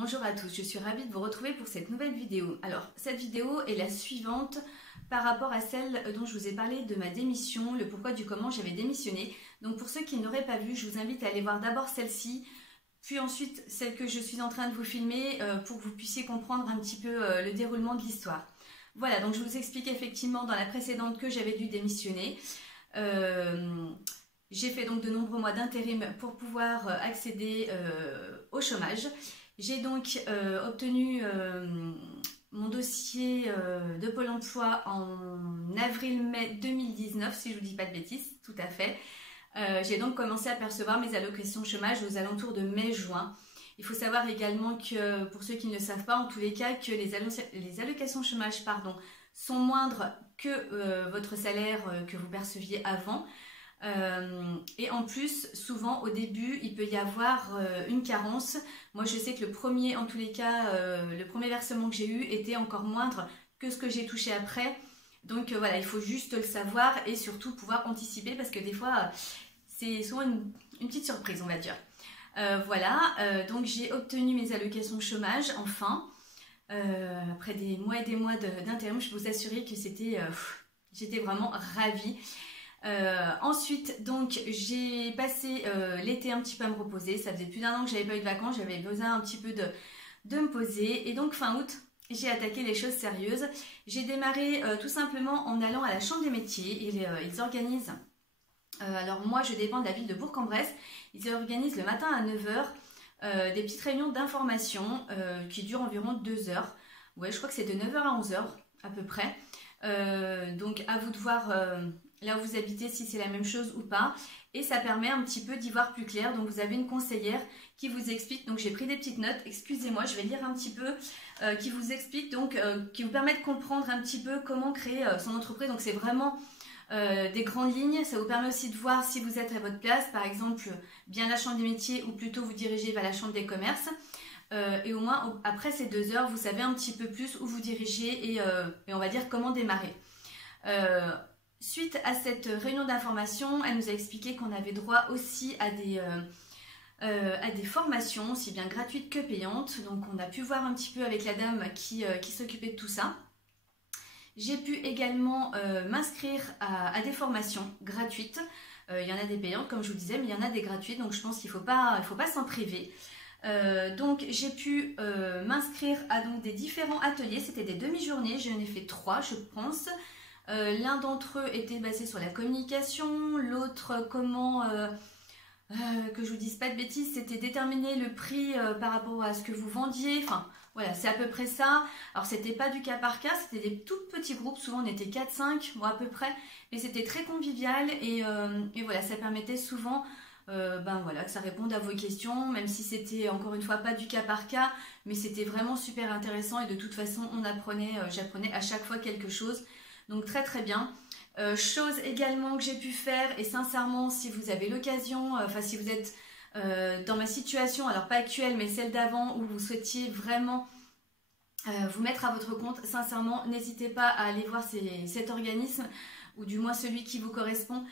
Bonjour à tous, je suis ravie de vous retrouver pour cette nouvelle vidéo. Alors, cette vidéo est la suivante par rapport à celle dont je vous ai parlé de ma démission, le pourquoi du comment j'avais démissionné. Donc pour ceux qui n'auraient pas vu, je vous invite à aller voir d'abord celle-ci, puis ensuite celle que je suis en train de vous filmer pour que vous puissiez comprendre un petit peu le déroulement de l'histoire. Voilà, donc je vous explique effectivement dans la précédente que j'avais dû démissionner. J'ai fait donc de nombreux mois d'intérim pour pouvoir accéder au chômage. J'ai donc obtenu mon dossier de Pôle emploi en avril-mai 2019, si je ne vous dis pas de bêtises, tout à fait. J'ai donc commencé à percevoir mes allocations chômage aux alentours de mai-juin. Il faut savoir également que, pour ceux qui ne le savent pas, en tous les cas, que les allocations chômage sont moindres que votre salaire que vous perceviez avant. Et en plus, souvent au début, il peut y avoir une carence. Moi, je sais que le premier, en tous les cas, le premier versement que j'ai eu était encore moindre que ce que j'ai touché après. Donc voilà, il faut juste le savoir et surtout pouvoir anticiper parce que des fois, c'est souvent une petite surprise, on va dire. Voilà, donc j'ai obtenu mes allocations chômage, enfin. Après des mois et des mois d'intérim, je peux vous assurer que j'étais vraiment ravie. Ensuite, donc j'ai passé l'été un petit peu à me reposer. Ça faisait plus d'1 an que j'avais pas eu de vacances, j'avais besoin un petit peu de me poser. Et donc fin août, j'ai attaqué les choses sérieuses. J'ai démarré tout simplement en allant à la Chambre des métiers. Ils organisent, alors moi je dépends de la ville de Bourg-en-Bresse, ils organisent le matin à 9 h des petites réunions d'information qui durent environ 2 heures. Ouais, je crois que c'est de 9 h à 11 h à peu près. Donc à vous de voir là où vous habitez si c'est la même chose ou pas, et ça permet un petit peu d'y voir plus clair. Donc vous avez une conseillère qui vous explique, donc j'ai pris des petites notes, excusez-moi, je vais lire un petit peu, qui vous explique, donc qui vous permet de comprendre un petit peu comment créer son entreprise. Donc c'est vraiment des grandes lignes. Ça vous permet aussi de voir si vous êtes à votre place, par exemple bien la chambre des métiers ou plutôt vous dirigez vers la chambre des commerces. Et au moins après ces 2 heures, vous savez un petit peu plus où vous dirigez et on va dire comment démarrer. Suite à cette réunion d'information, elle nous a expliqué qu'on avait droit aussi à des formations, aussi bien gratuites que payantes. Donc on a pu voir un petit peu avec la dame qui s'occupait de tout ça. J'ai pu également m'inscrire à des formations gratuites. Il y en a des payantes comme je vous disais, mais il y en a des gratuites, donc je pense qu'il ne faut pas s'en priver. Donc j'ai pu m'inscrire à donc, des différents ateliers. C'était des demi-journées, j'en ai fait 3 je pense. L'un d'entre eux était basé sur la communication, l'autre comment, que je vous dise pas de bêtises, c'était déterminer le prix par rapport à ce que vous vendiez, enfin voilà, c'est à peu près ça. Alors c'était pas du cas par cas, c'était des tout petits groupes, souvent on était 4-5, bon, à peu près, mais c'était très convivial et voilà, ça permettait souvent voilà, que ça réponde à vos questions, même si c'était encore une fois pas du cas par cas, mais c'était vraiment super intéressant et de toute façon j'apprenais à chaque fois quelque chose. Donc très très bien. Chose également que j'ai pu faire, et sincèrement si vous avez l'occasion, si vous êtes dans ma situation, alors pas actuelle mais celle d'avant, où vous souhaitiez vraiment vous mettre à votre compte, sincèrement n'hésitez pas à aller voir cet organisme, ou du moins celui qui vous correspond.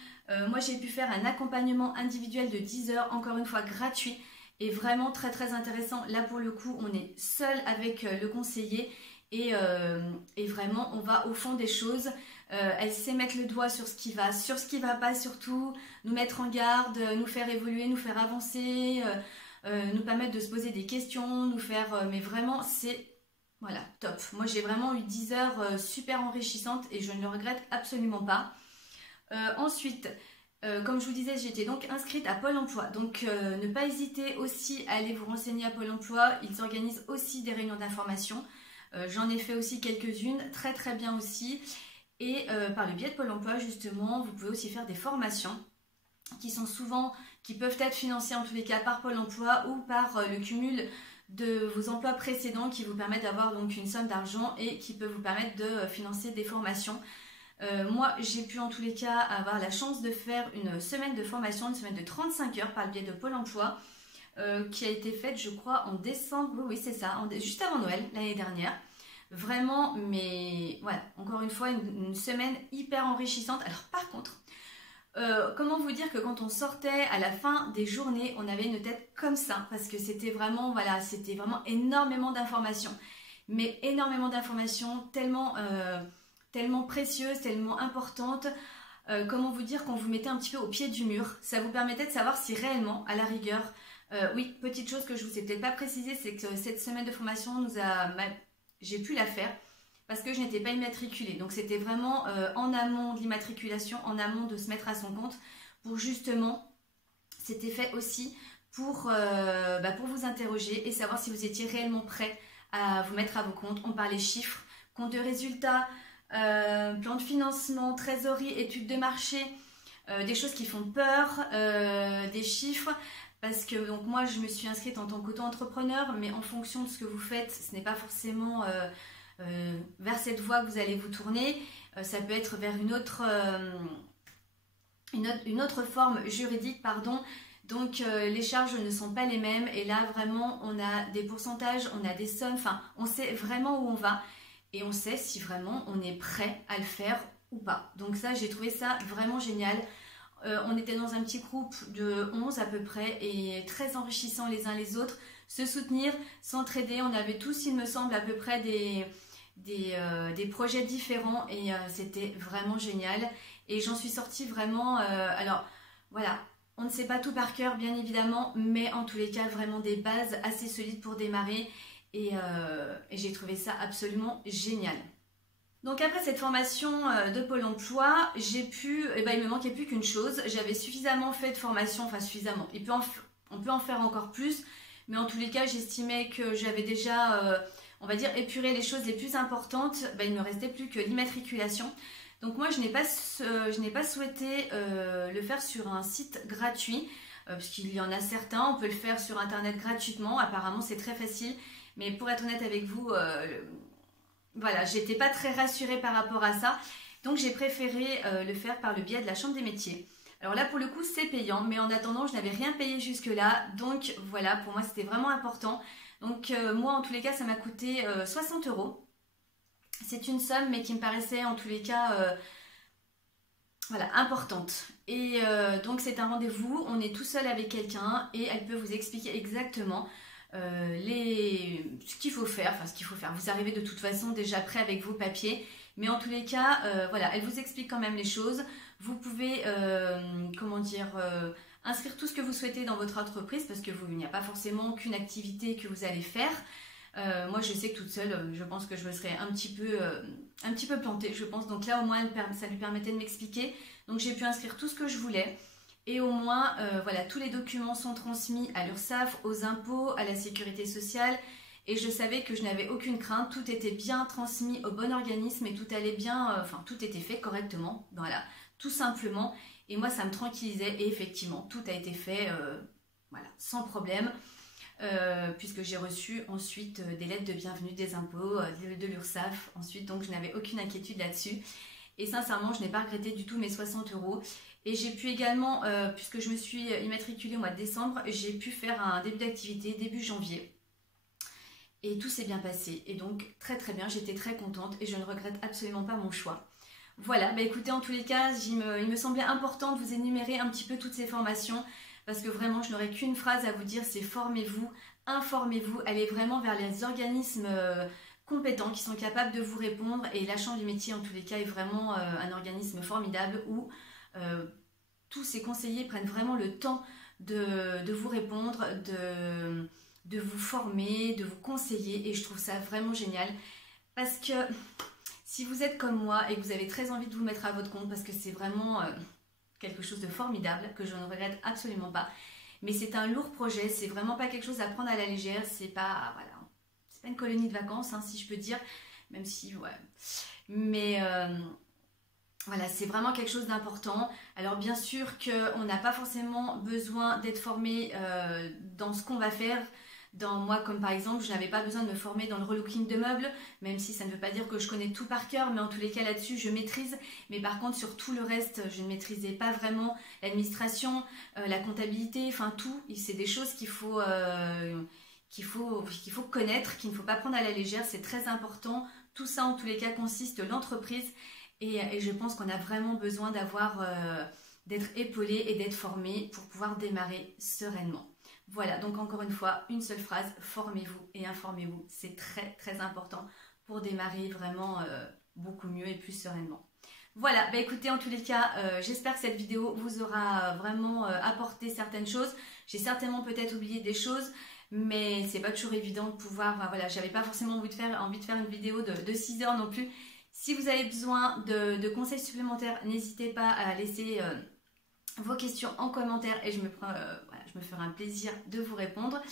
Moi j'ai pu faire un accompagnement individuel de 10 heures, encore une fois gratuit, et vraiment très très intéressant. Là pour le coup on est seul avec le conseiller. Et vraiment on va au fond des choses. Elle sait mettre le doigt sur ce qui va pas surtout, nous mettre en garde, nous faire évoluer, nous faire avancer, nous permettre de se poser des questions, nous faire, mais vraiment c'est voilà, top. Moi j'ai vraiment eu 10 heures super enrichissantes et je ne le regrette absolument pas. Ensuite, comme je vous disais, j'étais donc inscrite à Pôle emploi, donc ne pas hésiter aussi à aller vous renseigner à Pôle emploi. Ils organisent aussi des réunions d'information. J'en ai fait aussi quelques-unes, très très bien aussi. Et par le biais de Pôle emploi, justement, vous pouvez aussi faire des formations qui peuvent être financées en tous les cas par Pôle emploi ou par le cumul de vos emplois précédents, qui vous permettent d'avoir donc une somme d'argent et qui peut vous permettre de financer des formations. Moi, j'ai pu en tous les cas avoir la chance de faire une semaine de formation, une semaine de 35 heures par le biais de Pôle emploi. Qui a été faite je crois en décembre, oui c'est ça, juste avant Noël l'année dernière. Vraiment, mais voilà, encore une fois une semaine hyper enrichissante. Alors par contre, comment vous dire que quand on sortait à la fin des journées, on avait une tête comme ça, parce que c'était vraiment, voilà, c'était vraiment énormément d'informations. Mais énormément d'informations, tellement précieuses, tellement importantes. Comment vous dire qu'on vous mettait un petit peu au pied du mur. Ça vous permettait de savoir si réellement, à la rigueur, oui, petite chose que je vous ai peut-être pas précisé, c'est que cette semaine de formation j'ai pu la faire parce que je n'étais pas immatriculée. Donc c'était vraiment en amont de l'immatriculation, en amont de se mettre à son compte, pour justement, c'était fait aussi pour vous interroger et savoir si vous étiez réellement prêt à vous mettre à vos comptes. On parlait chiffres, compte de résultats, plan de financement, trésorerie, études de marché, des choses qui font peur, des chiffres, parce que donc moi je me suis inscrite en tant qu'auto-entrepreneur, mais en fonction de ce que vous faites, ce n'est pas forcément vers cette voie que vous allez vous tourner. Ça peut être vers une autre forme juridique, pardon. Donc les charges ne sont pas les mêmes, et là vraiment on a des pourcentages, on a des sommes, enfin on sait vraiment où on va. Et on sait si vraiment on est prêt à le faire ou pas. Donc ça, j'ai trouvé ça vraiment génial. On était dans un petit groupe de 11 à peu près et très enrichissant les uns les autres. Se soutenir, s'entraider. On avait tous, il me semble, à peu près des projets différents et c'était vraiment génial. Et j'en suis sortie vraiment... alors voilà, on ne sait pas tout par cœur bien évidemment, mais en tous les cas vraiment des bases assez solides pour démarrer. Et j'ai trouvé ça absolument génial. Donc après cette formation de Pôle emploi, il me manquait plus qu'une chose. J'avais suffisamment fait de formation, enfin suffisamment, on peut en faire encore plus, mais en tous les cas j'estimais que j'avais déjà, on va dire, épuré les choses les plus importantes. Il ne me restait plus que l'immatriculation. Donc moi je n'ai pas souhaité le faire sur un site gratuit, puisqu'il y en a certains, on peut le faire sur internet gratuitement, apparemment c'est très facile. Mais pour être honnête avec vous, voilà, j'étais pas très rassurée par rapport à ça. Donc j'ai préféré le faire par le biais de la Chambre des métiers. Alors là pour le coup c'est payant, mais en attendant je n'avais rien payé jusque là. Donc voilà, pour moi c'était vraiment important. Donc moi en tous les cas ça m'a coûté 60 €. C'est une somme mais qui me paraissait en tous les cas voilà, importante. Et donc c'est un rendez-vous, on est tout seul avec quelqu'un et elle peut vous expliquer exactement ce qu'il faut faire, vous arrivez de toute façon déjà prêt avec vos papiers, mais en tous les cas, voilà, elle vous explique quand même les choses. Vous pouvez, inscrire tout ce que vous souhaitez dans votre entreprise, parce que il n'y a pas forcément qu'une activité que vous allez faire. Moi je sais que toute seule, je pense que je me serais un petit peu plantée, je pense. Donc là au moins ça lui permettait de m'expliquer. Donc j'ai pu inscrire tout ce que je voulais. Et au moins, voilà, tous les documents sont transmis à l'URSSAF, aux impôts, à la sécurité sociale. Et je savais que je n'avais aucune crainte, tout était bien transmis au bon organisme et tout allait bien, tout était fait correctement, voilà, tout simplement. Et moi, ça me tranquillisait et effectivement, tout a été fait, voilà, sans problème. Puisque j'ai reçu ensuite des lettres de bienvenue des impôts, de l'URSSAF ensuite, donc je n'avais aucune inquiétude là-dessus. Et sincèrement, je n'ai pas regretté du tout mes 60 €. Et j'ai pu également, puisque je me suis immatriculée au mois de décembre, j'ai pu faire un début d'activité début janvier. Et tout s'est bien passé. Et donc, très très bien, j'étais très contente et je ne regrette absolument pas mon choix. Voilà, écoutez, en tous les cas, il me semblait important de vous énumérer un petit peu toutes ces formations, parce que vraiment, je n'aurais qu'une phrase à vous dire, c'est formez-vous, informez-vous, allez vraiment vers les organismes compétents qui sont capables de vous répondre. Et la Chambre du métier, en tous les cas, est vraiment un organisme formidable où tous ces conseillers prennent vraiment le temps de vous répondre, de vous former, de vous conseiller, et je trouve ça vraiment génial, parce que si vous êtes comme moi et que vous avez très envie de vous mettre à votre compte, parce que c'est vraiment quelque chose de formidable que je ne regrette absolument pas, mais c'est un lourd projet, c'est vraiment pas quelque chose à prendre à la légère, c'est pas, voilà, c'est pas une colonie de vacances, hein, si je peux dire, même si, ouais, mais voilà, c'est vraiment quelque chose d'important. Alors bien sûr qu'on n'a pas forcément besoin d'être formé dans ce qu'on va faire. Moi, comme par exemple, je n'avais pas besoin de me former dans le relooking de meubles, même si ça ne veut pas dire que je connais tout par cœur, mais en tous les cas là-dessus, je maîtrise. Mais par contre, sur tout le reste, je ne maîtrisais pas vraiment l'administration, la comptabilité, enfin tout. C'est des choses qu'il faut connaître, qu'il ne faut pas prendre à la légère, c'est très important. Tout ça, en tous les cas, consiste l'entreprise. Et je pense qu'on a vraiment besoin d'avoir d'être épaulé et d'être formé pour pouvoir démarrer sereinement. Voilà, donc encore une fois, une seule phrase, formez-vous et informez-vous. C'est très très important pour démarrer vraiment beaucoup mieux et plus sereinement. Voilà, bah écoutez, en tous les cas, j'espère que cette vidéo vous aura vraiment apporté certaines choses. J'ai certainement peut-être oublié des choses, mais c'est pas toujours évident de pouvoir, voilà, j'avais pas forcément envie de faire une vidéo de 6 heures non plus. Si vous avez besoin de conseils supplémentaires, n'hésitez pas à laisser vos questions en commentaire et je me ferai un plaisir de vous répondre.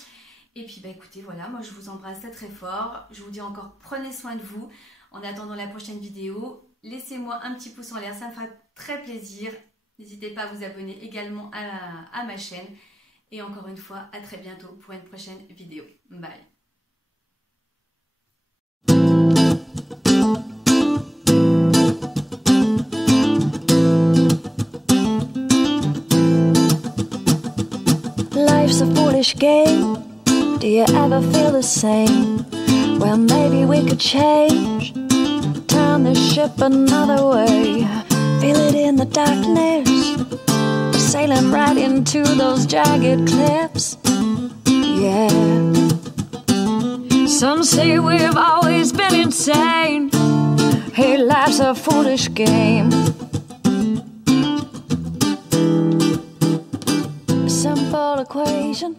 Et puis bah écoutez, voilà, moi je vous embrasse très fort. Je vous dis encore, prenez soin de vous. En attendant la prochaine vidéo, laissez-moi un petit pouce en l'air, ça me fera très plaisir. N'hésitez pas à vous abonner également à ma chaîne. Et encore une fois, à très bientôt pour une prochaine vidéo. Bye. Life's a foolish game. Do you ever feel the same? Well, maybe we could change, turn the ship another way. Feel it in the darkness, we're sailing right into those jagged cliffs. Yeah. Some say we've always been insane. Hey, life's a foolish game. Simple equation.